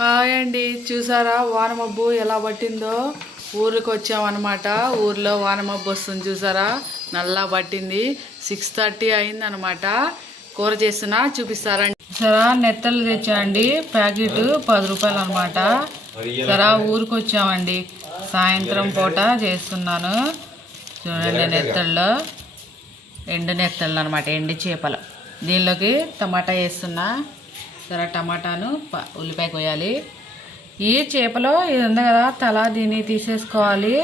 Hi అండి, చూసారా వాన మబ్బు ఎలా పట్టిందో? ఊరికి వచ్చామన్నమాట. ఊర్లో వాన మబ్బు వస్తుంది చూసారా, నల్లా పట్టింది. 6:30 అయిందనమాట. కూర చేస్తున్నా, చూపిస్తారండి. సరా నెత్తలు తెచ్చామండి, ప్యాకెట్ 10 రూపాయలు అనమాట. సరా ఊరికి వచ్చామండి, సాయంత్రం పూట చేస్తున్నాను. చూడండి, నెత్తళ్ళు, ఎండు నెత్తళ్ళు అనమాట, ఎండు చేపలు. దీనిలోకి టమాటా వేస్తున్నా. సరే, టమాటాను ఉల్లిపాయ కొయ్యాలి. ఈ చేపలో ఇది ఉంది కదా, తల, దీన్ని తీసేసుకోవాలి.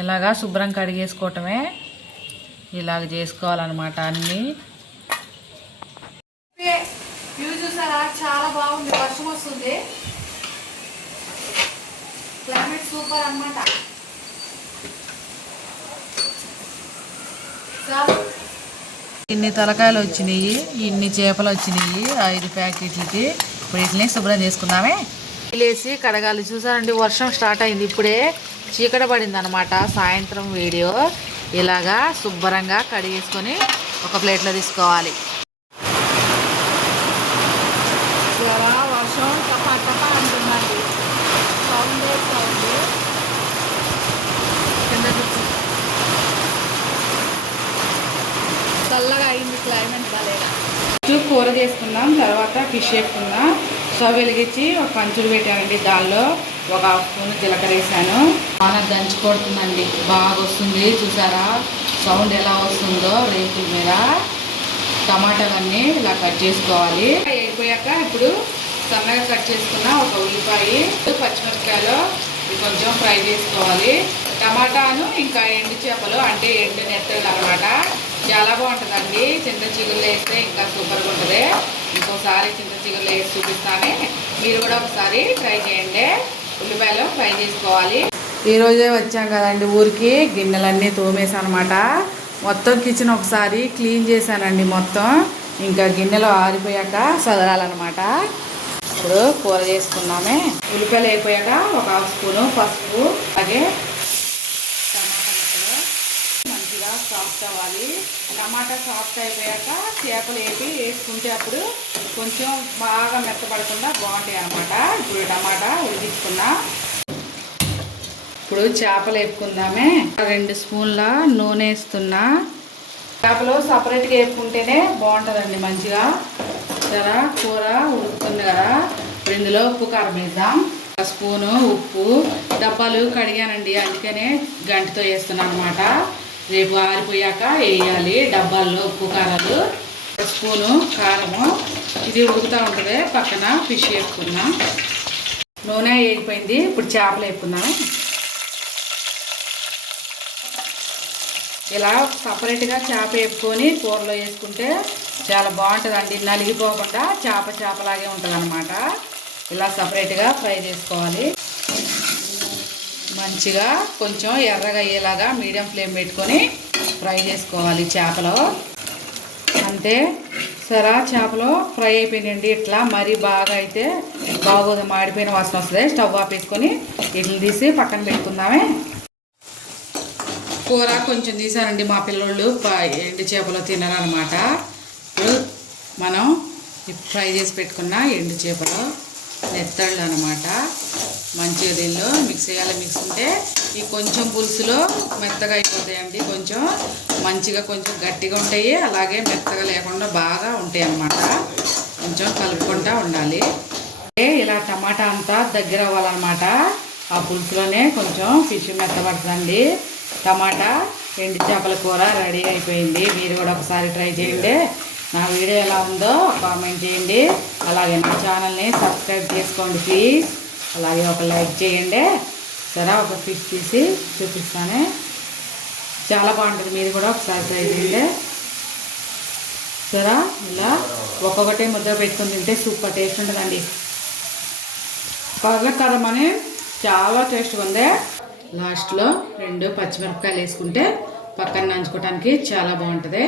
ఇలాగా శుభ్రం కడిగేసుకోవటమే, ఇలాగ చేసుకోవాలన్నమాట అన్నీ. వ్యూ చూసారా, చాలా బాగుంది. వర్షం వస్తుంది, క్లైమేట్ సూపర్ అన్నమాట. ఇన్ని తలకాయలు వచ్చినాయి, ఇన్ని చేపలు వచ్చినాయి 5 ప్యాకెట్లకి. ఇప్పుడు వీటిని శుభ్రం చేసుకుందామే. లేసి కడగాలి. చూసారండి, వర్షం స్టార్ట్ అయింది, ఇప్పుడే చీకట పడింది అనమాట. సాయంత్రం వీడియో. ఇలాగా శుభ్రంగా కడిగేసుకొని ఒక ప్లేట్లో తీసుకోవాలి. వర్షం టపా టపా అంటుందండి, సౌండ్ కింద చల్లగా అయింది క్లైమేట్ బాగా. కూర చేసుకుందాం, తర్వాత ఫిష్ వేసుకుందాం. స్టవ్ వెలిగించి ఒక కంచుడు పెట్టానండి, దానిలో ఒక 1/2 స్పూన్ జీలకర్ర వేసాను. బాగా దంచి కొడుతుందండి, బాగా వస్తుంది. చూసారా సౌండ్ ఎలా వస్తుందో రేకుల మీద. టమాటాలన్నీ ఇలా కట్ చేసుకోవాలి. అయిపోయాక ఇప్పుడు సన్నగా కట్ చేసుకున్న ఒక ఉల్లిపాయ, పచ్చిమిరపకాయలు కొంచెం ఫ్రై చేసుకోవాలి. టమాటాను ఇంకా ఎండు చేపలు అంటే ఎండు నెత్తలు అనమాట. చాలా బాగుంటుందండి. చింత చిగుళ్ళు వేస్తే ఇంకా సూపర్గా ఉంటుంది. ఇంకోసారి చింత చిగుళ్ళు వేసి చూపిస్తానే, మీరు కూడా ఒకసారి ట్రై చేయండి. ఉల్లిపాయలు ఫ్రై చేసుకోవాలి. ఈరోజే వచ్చాం కదండి ఊరికి, గిన్నెలన్నీ తోమేసాను అనమాట. మొత్తం కిచెన్ ఒకసారి క్లీన్ చేశానండి మొత్తం. ఇంకా గిన్నెలు ఆరిపోయాక సదరాలన్నమాట. ఇప్పుడు కూర చేసుకున్నామే. ఉల్లిపాయలు అయిపోయాక ఒక 1/2 స్పూను పసుపు, అలాగే టమాటా ముక్కలు మంచిగా సాఫ్ట్ అవ్వాలి. టమాటా సాఫ్ట్ అయిపోయాక చేపలు వేసుకుంటే అప్పుడు కొంచెం బాగా మెత్తపడకుండా బాగుంటాయి అన్నమాట. ఇప్పుడు టమాటా ఉడికించుకున్నా. ఇప్పుడు చేపలు వేపుకుందామే. 2 స్పూన్ల నూనె వేస్తున్నా. చేపలు సపరేట్గా వేపుకుంటేనే బాగుంటుందండి మంచిగా. జరా కూర ఉడుకుతుంది కదా, ఇప్పుడు ఇందులో ఉప్పు కారం వేద్దాం. 1 స్పూను ఉప్పు. డబ్బాలు కడిగానండి, అందుకనే గంటితో వేస్తున్నాను అనమాట. రేపు ఆరిపోయాక వేయాలి డబ్బాల్లో ఉప్పు కారాలు. 1 స్పూను కారము. ఇది ఉడుకుతూ ఉంటుంది, పక్కన ఫిష్ వేసుకున్నాం. నూనె వేగిపోయింది, ఇప్పుడు చేపలు వేసుకున్నాం. ఇలా సపరేట్గా చేప వేపుకొని కూరలో వేసుకుంటే చాలా బాగుంటుందండి. నలిగిపోకుండా చేపలాగే ఉంటుంది అనమాట. ఇలా సపరేట్గా ఫ్రై చేసుకోవాలి. మంచిగా కొంచెం ఎర్రగా అయ్యేలాగా మీడియం ఫ్లేమ్ పెట్టుకొని ఫ్రై చేసుకోవాలి చేపలు. అంతే. సరే, చేపలు ఫ్రై అయిపోయినాయండి. ఇట్లా మరీ బాగా అయితే బాగోదు, మాడిపోయిన వాసన వస్తుంది. స్టవ్ ఆపేసుకొని ఇడ్లు తీసి పక్కన పెట్టుకుందామే. కూర కొంచెం తీసానండి, మా పిల్లోళ్ళు ఎండు చేపలు తినరనమాట. ఇప్పుడు మనం ఫ్రై చేసి పెట్టుకున్న ఎండు చేపలు నెత్తళ్ళు అనమాట. మంచిగా దీనిలో మిక్స్ చేయాలి. మిక్స్ ఉంటే ఈ కొంచెం పులుసులో మెత్తగా అయిపోతాయండి. కొంచెం మంచిగా కొంచెం గట్టిగా ఉంటాయి, అలాగే మెత్తగా లేకుండా బాగా ఉంటాయి అన్నమాట. కొంచెం కలుపుకుంటూ ఉండాలి. ఇలా టమాటా అంతా దగ్గర అవ్వాలన్నమాట. ఆ పులుసులోనే కొంచెం ఫిష్ మెత్తపడుతుందండి. టమాటా ఎండు చేపల కూర రెడీ అయిపోయింది. మీరు కూడా ఒకసారి ట్రై చేయండి. నా వీడియో ఎలా ఉందో కామెంట్ చేయండి. అలాగే నా ఛానల్ని సబ్స్క్రైబ్ చేసుకోండి ప్లీజ్. అలాగే ఒక లైక్ చేయండి. సరే, ఒక ఫిష్ తీసి చూపిస్తానే, చాలా బాగుంటుంది. మీరు కూడా ఒకసారి ట్రై చేయండి. సరే, ఇలా ఒక్కొక్కటి ముద్ద పెట్టుకొని తింటే సూపర్ టేస్ట్ ఉంటుందండి. పర్లేదు కదమ్మని, చాలా టేస్ట్గా ఉంది. లాస్ట్లో 2 పచ్చిమిరపకాయలు వేసుకుంటే పక్కన నంచుకోవడానికి చాలా బాగుంటుంది.